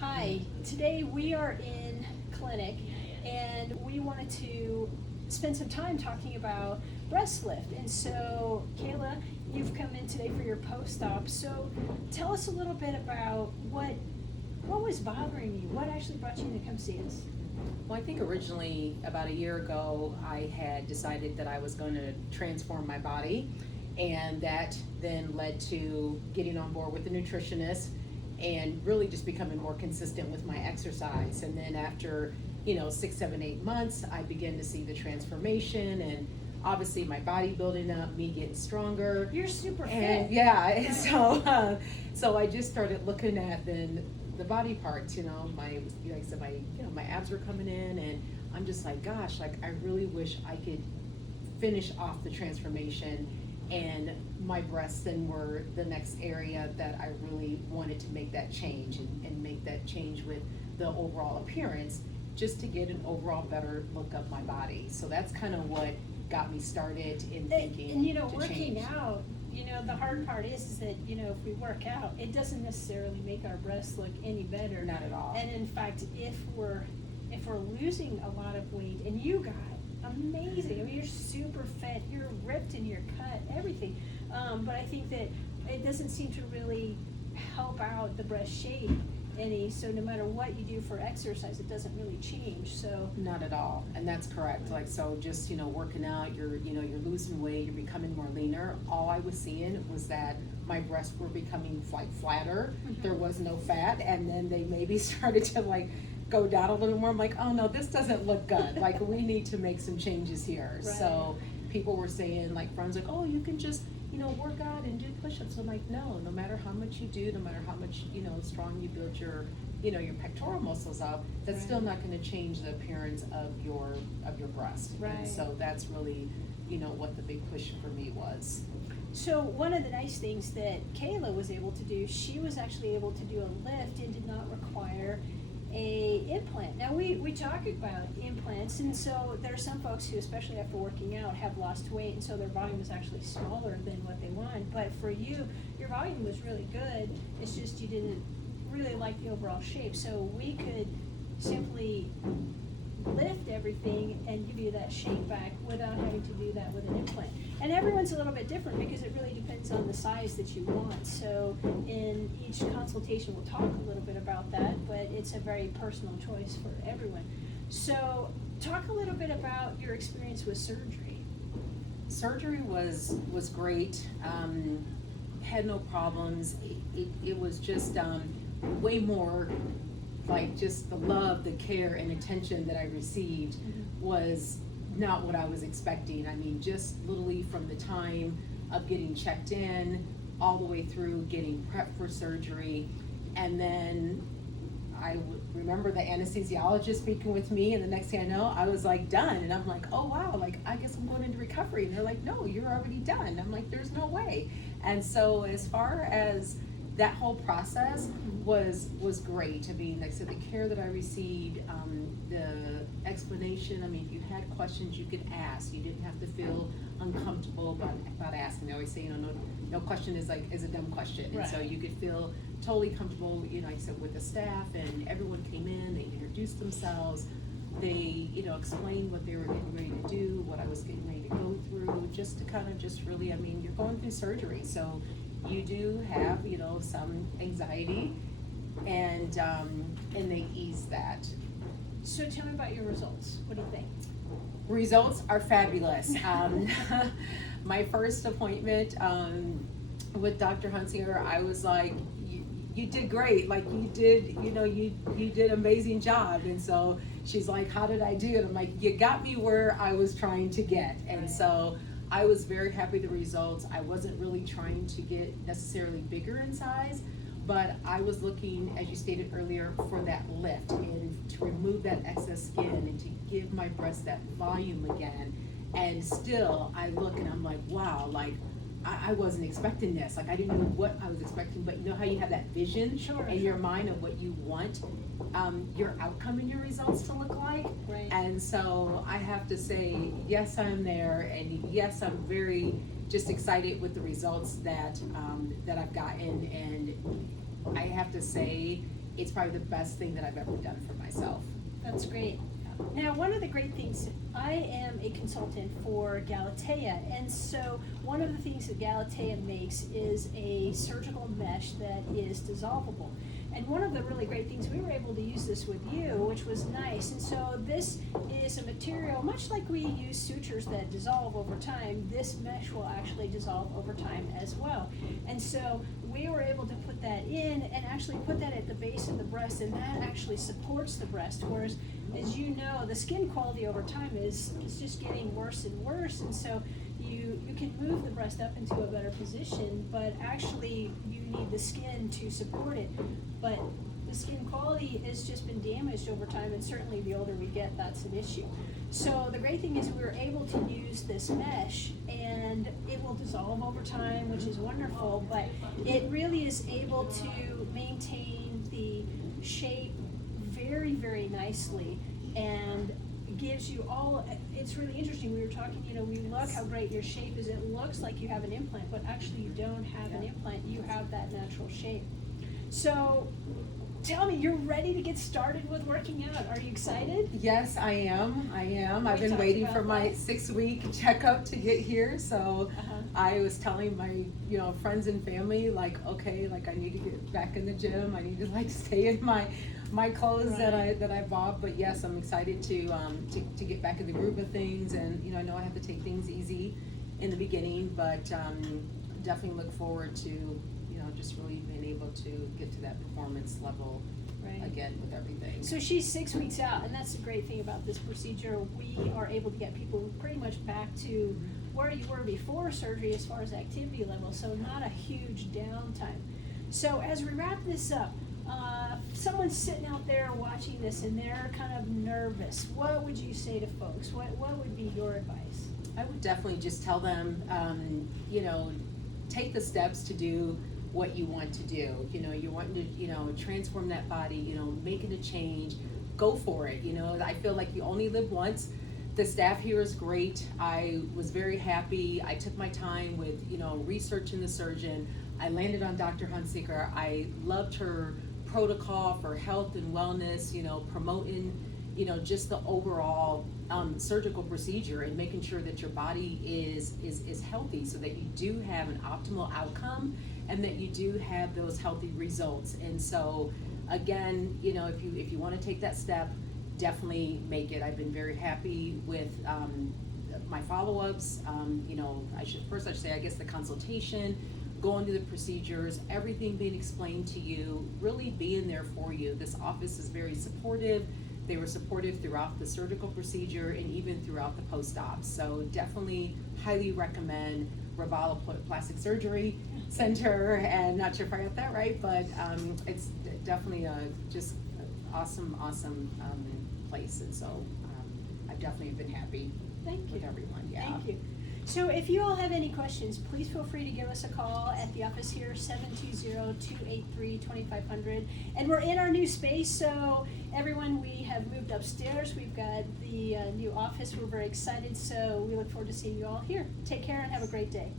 Hi, today we are in clinic and we wanted to spend some time talking about breast lift. And so, Kayla, you've come in today for your post-op. So tell us a little bit about what was bothering you? What actually brought you in to come see us? Well, I think originally about a year ago, I had decided that I was going to transform my body, and that then led to getting on board with a nutritionist and really just becoming more consistent with my exercise. And then after, 6, 7, 8 months, I began to see the transformation and obviously my body building up, me getting stronger. You're super fit. And yeah, so I just started looking at then the body parts, my, like I said, my abs were coming in, and I'm just like, gosh, like I really wish I could finish off the transformation, and my breasts then were the next area that I really wanted to make that change and make that change with the overall appearance, just to get an overall better look of my body. So that's kind of what got me started in thinking And to working change. out, the hard part is that, if we work out, it doesn't necessarily make our breasts look any better. Not at all. And in fact, if we're losing a lot of weight, and you got amazing, I mean, you're super fit, you're ripped and you're cut, everything. But I think that it doesn't seem to really help out the breast shape any, so no matter what you do for exercise, it doesn't really change, so. Not at all, and that's correct. Like, so just, working out, you're losing weight, you're becoming more leaner. All I was seeing was that my breasts were becoming like flatter. Mhm. There was no fat, and then they maybe started to like go down a little more. I'm like, oh no, this doesn't look good. Like, we need to make some changes here. Right. So people were saying, like, friends, like, oh, you can just, work out and do push-ups. I'm like, no matter how much you do, no matter how much, strong you build your pectoral muscles up, that's Right. still not going to change the appearance of your breast. Right. And so that's really, what the big push for me was. So one of the nice things that Kayla was able to do, she was actually able to do a lift and did not require a implant. Now we talk about implants, and so there are some folks who, especially after working out, have lost weight, and so their volume is actually smaller than what they want. But for you, your volume was really good. It's just you didn't really like the overall shape. So we could simply lift everything and give you that shape back without having to do that with an implant. And everyone's a little bit different because it really depends on the size that you want. So in each consultation we'll talk a little bit about that, but it's a very personal choice for everyone. So talk a little bit about your experience with surgery. Surgery was great. Had no problems. It was just way more like just the love, the care, and attention that I received was not what I was expecting. I mean, just literally from the time of getting checked in all the way through getting prepped for surgery. And then I remember the anesthesiologist speaking with me, and the next thing I know, I was like done. And I'm like, oh wow, like I guess I'm going into recovery. And they're like, no, you're already done. I'm like, there's no way. And so as far as that whole process was great. I mean, like I said, the care that I received, the explanation. I mean, if you had questions, you could ask. You didn't have to feel uncomfortable about asking. They always say, no question is a dumb question. And so you could feel totally comfortable. Like I said, with the staff, and everyone came in. They introduced themselves. They, explained what they were getting ready to do, what I was getting ready to go through, just to kind of just really. I mean, you're going through surgery, so you do have, some anxiety, and they ease that. So tell me about your results. What do you think? Results are fabulous. My first appointment with Dr. Hunsicker, I was like, you did great. Like you did, you did an amazing job. And so she's like, how did I do? And I'm like, you got me where I was trying to get. And so I was very happy with the results. I wasn't really trying to get necessarily bigger in size, but I was looking, as you stated earlier, for that lift and to remove that excess skin and to give my breasts that volume again. And still, I look and I'm like, wow, like I wasn't expecting this. Like I didn't know what I was expecting, but you know how you have that vision in your mind of what you want your outcome and your results to look like. Right. And so I have to say, yes, I'm there, and yes, I'm very just excited with the results that I've gotten. And I have to say, it's probably the best thing that I've ever done for myself. That's great. Now, one of the great things, I am a consultant for Galatea, and so one of the things that Galatea makes is a surgical mesh that is dissolvable. And one of the really great things, we were able to use this with you, which was nice. And so this is a material, much like we use sutures that dissolve over time, this mesh will actually dissolve over time as well. And so we were able to put that in and actually put that at the base of the breast, and that actually supports the breast. Whereas, as you know, the skin quality over time is just getting worse and worse. And so you can move the breast up into a better position, but actually you need the skin to support it. But the skin quality has just been damaged over time, and certainly the older we get, that's an issue. So the great thing is we were able to use this mesh, and it will dissolve over time, which is wonderful, but it really is able to maintain the shape very, very nicely, and gives you all, it's really interesting, we were talking, we look how great your shape is, it looks like you have an implant, but actually you don't have an implant, you have that natural shape. So, tell me, you're ready to get started with working out, are you excited? Yes, I am. I've been waiting for my 6-week checkup to get here, so I was telling my, friends and family, okay, I need to get back in the gym, I need to stay in my clothes that I bought, but yes, I'm excited to get back in the groove of things, and I know I have to take things easy in the beginning, but definitely look forward to just really being able to get to that performance level again with everything. So she's 6 weeks out, and that's the great thing about this procedure. We are able to get people pretty much back to where you were before surgery as far as activity level, so not a huge downtime. So as we wrap this up, someone's sitting out there watching this and they're kind of nervous. What would you say to folks? What would be your advice? I would definitely just tell them, take the steps to do what you want to do. You want to, transform that body, making a change, go for it. I feel like you only live once. The staff here is great. I was very happy. I took my time with, researching the surgeon. I landed on Dr. Hunsicker. I loved her protocol for health and wellness, promoting, just the overall surgical procedure and making sure that your body is healthy so that you do have an optimal outcome and that you do have those healthy results. And so again, if you want to take that step, definitely make it. I've been very happy with my follow-ups. I should say, I guess the consultation, going through the procedures, everything being explained to you, really being there for you. This office is very supportive. They were supportive throughout the surgical procedure and even throughout the post-op. So definitely highly recommend Revalla Plastic Surgery Center, and not sure if I got that right, but it's definitely just awesome place, and so I've definitely been happy with everyone. Yeah. Thank you. So if you all have any questions, please feel free to give us a call at the office here, 720-283-2500. And we're in our new space, so everyone, we have moved upstairs. We've got the new office. We're very excited, so we look forward to seeing you all here. Take care and have a great day.